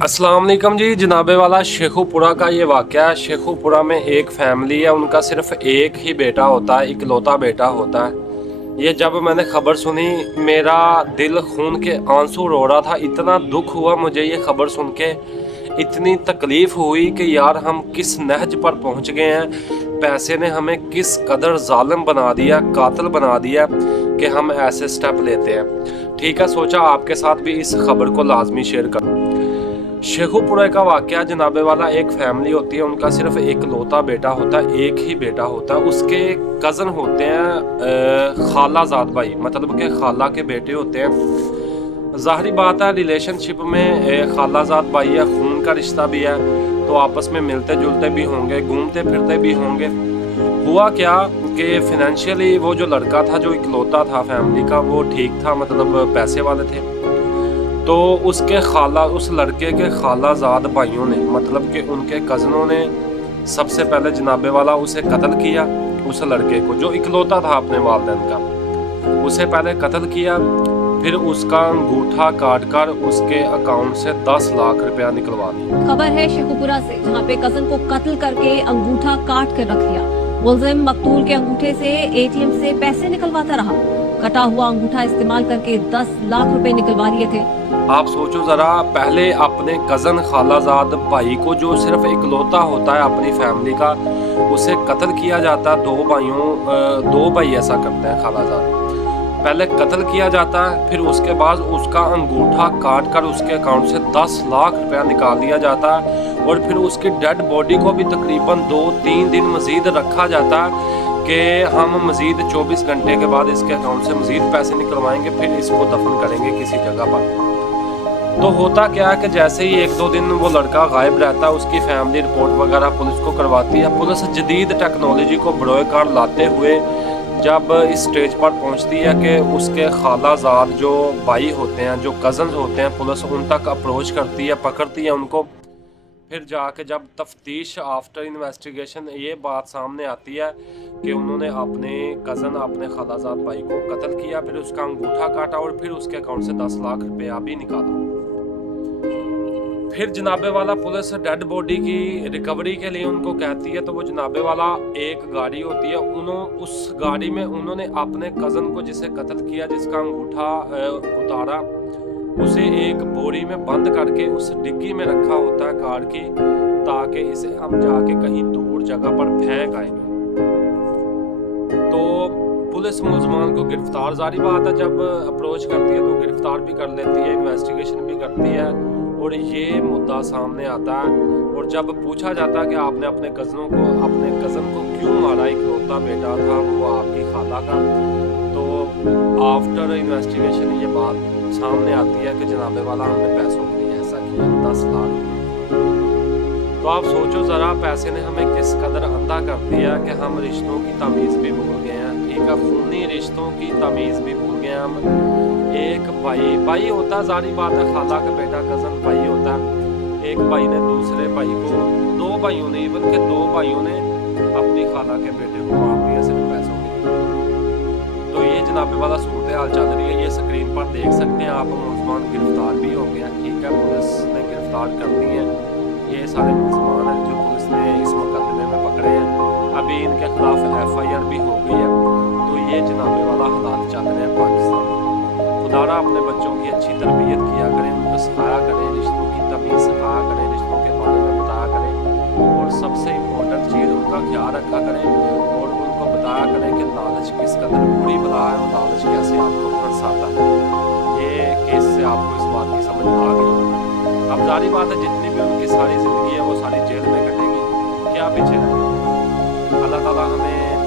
अस्सलाम वालेकुम जी। जनाबे वाला शेखुपुरा का ये वाक़या है। शेखुपुरा में एक फैमिली है, उनका सिर्फ एक ही बेटा होता है, इकलौता बेटा होता है। ये जब मैंने ख़बर सुनी मेरा दिल खून के आंसू रो रहा था। इतना दुख हुआ मुझे ये ख़बर सुन के, इतनी तकलीफ़ हुई कि यार हम किस नहज पर पहुंच गए हैं। पैसे ने हमें किस कदर ज़ालिम बना दिया, कातिल बना दिया कि हम ऐसे स्टेप लेते हैं। ठीक है, सोचा आपके साथ भी इस खबर को लाजमी शेयर करूँ। शेखुपुरा का वाक़या जनाबे वाला, एक फैमिली होती है, उनका सिर्फ एकलौता बेटा होता है, एक ही बेटा होता है। उसके कज़न होते हैं खालाजाद भाई, मतलब कि खाला के बेटे होते हैं। ज़ाहिरी बात है रिलेशनशिप में खालाजाद भाई है, खून का रिश्ता भी है, तो आपस में मिलते जुलते भी होंगे, घूमते फिरते भी होंगे। हुआ क्या कि फिनेंशियली वो जो लड़का था, जो इकलौता था फैमिली का, वो ठीक था, मतलब पैसे वाले थे। तो उसके खाला, उस लड़के के खालाजाद भाइयों ने, मतलब कि उनके कज़नों ने सबसे पहले जनाबे वाला उसे कत्ल किया। उस लड़के को जो इकलौता था अपने वालिदैन का, उसे पहले कत्ल किया। फिर उसका अंगूठा काट कर उसके अकाउंट से 10 लाख रुपया निकलवा दिया। खबर है शेखुपुरा से, जहां पे कजन को कत्ल करके अंगूठा काट कर रख दिया। मुलजिम मकतूल के अंगूठे से एटीएम से पैसे निकलवाता रहा। कटा हुआ अंगूठा इस्तेमाल करके 10 लाख रुपए निकलवा लिए थे। आप सोचो ज़रा, पहले अपने कज़न खालाजाद भाई को, जो सिर्फ इकलौता होता है अपनी फैमिली का, उसे कत्ल किया जाता है। दो भाई ऐसा करते हैं खालाजाद। पहले कत्ल किया जाता है, फिर उसके बाद उसका अंगूठा काट कर उसके अकाउंट से 10 लाख रुपया निकाल लिया जाता है। और फिर उसकी डेड बॉडी को भी तकरीबन 2-3 दिन मज़ीद रखा जाता है कि हम मज़ीद 24 घंटे के बाद इसके अकाउंट से मज़ीद पैसे निकलवाएंगे, फिर इसको दफन करेंगे किसी जगह पर। तो होता क्या है कि जैसे ही 1-2 दिन वो लड़का गायब रहता है, उसकी फैमिली रिपोर्ट वगैरह पुलिस को करवाती है। पुलिस जदीद टेक्नोलॉजी को बरोए कार लाते हुए जब इस स्टेज पर पहुंचती है कि उसके खालाजाद जो भाई होते हैं, जो कज़न्स होते हैं, पुलिस उन तक अप्रोच करती है, पकड़ती है उनको। फिर जाके जब तफ्तीश आफ्टर इन्वेस्टिगेशन ये बात सामने आती है कि उन्होंने अपने कज़न, अपने खालाजाद भाई को कत्ल किया, फिर उसका अंगूठा काटा और फिर उसके अकाउंट से 10 लाख रुपया भी निकाला। फिर जनाबे वाला पुलिस डेड बॉडी की रिकवरी के लिए उनको कहती है। तो वो जनाबे वाला, एक गाड़ी होती है, उस गाड़ी में उन्होंने अपने कज़न को, जिसे कत्ल किया, जिसका अंगूठा उतारा, उसे एक बोरी में बंद करके उस डिग्गी में रखा होता है कार की, ताकि इसे हम जाके कहीं दूर जगह पर फेंक आएंगे। तो पुलिस मुलजमान को गिरफ्तार, जारी बात है, जब अप्रोच करती है तो गिरफ्तार भी कर लेती है, इन्वेस्टिगेशन भी करती है और ये मुद्दा सामने आता है। और जब पूछा जाता है कि आपने अपने कज़न को क्यों मारा, इकलौता बेटा था वो आपकी खाला का, तो आफ्टर इन्वेस्टिगेशन ये बात सामने आती है कि जनाबे वाला हमने पैसों के लिए ऐसा किया, 10 लाख। तो आप सोचो ज़रा, पैसे ने हमें किस कदर अंधा कर दिया कि हम रिश्तों की तमीज़ भी भूल गए हैं। ठीक है, खूनी रिश्तों की तमीज़ भी भूल गए हम। एक भाई होता है, जारी बात है, खाला का बेटा कज़न भाई होता है। एक भाई ने दूसरे भाई को, 2 भाइयों ने, इवन के 2 भाइयों ने अपनी खाला के बेटे को मार दिया सिर्फ पैसों के लिए। तो ये जनाबे वाला सूरत हाल चल रही है, ये स्क्रीन पर देख सकते हैं आप। मुलजमान गिरफ्तार भी हो गए हैं। ठीक है, पुलिस ने गिरफ्तार कर दी है। ये सारे मुलजमान हैं जो पुलिस ने इस मुकदमे में पकड़े हैं। अभी इनके खिलाफ FIR भी हो गई है। तो ये जनाबे वाला हालात चल रहे हैं पाकिस्तान में। खुदारा अपने बच्चों की अच्छी तरबियत किया करें, उनको सिखाया करें, रिश्तों की तमीज़ सिखाया करें, रिश्तों के बारे में बताया करें, और सबसे इम्पोर्टेंट चीज़ उनका ख्याल रखा करें और उनको बताया करें कि लालच किस कदर बुरी बला है और लालच कैसे आपको फंसाता है। ये केस से आपको इस बात की समझ आ गई। अब जारी बात है, जितनी भी उनकी सारी ज़िंदगी है वो सारी जेल में कटेगी, क्या पीछे रहेगी। अल्लाह ताला हमें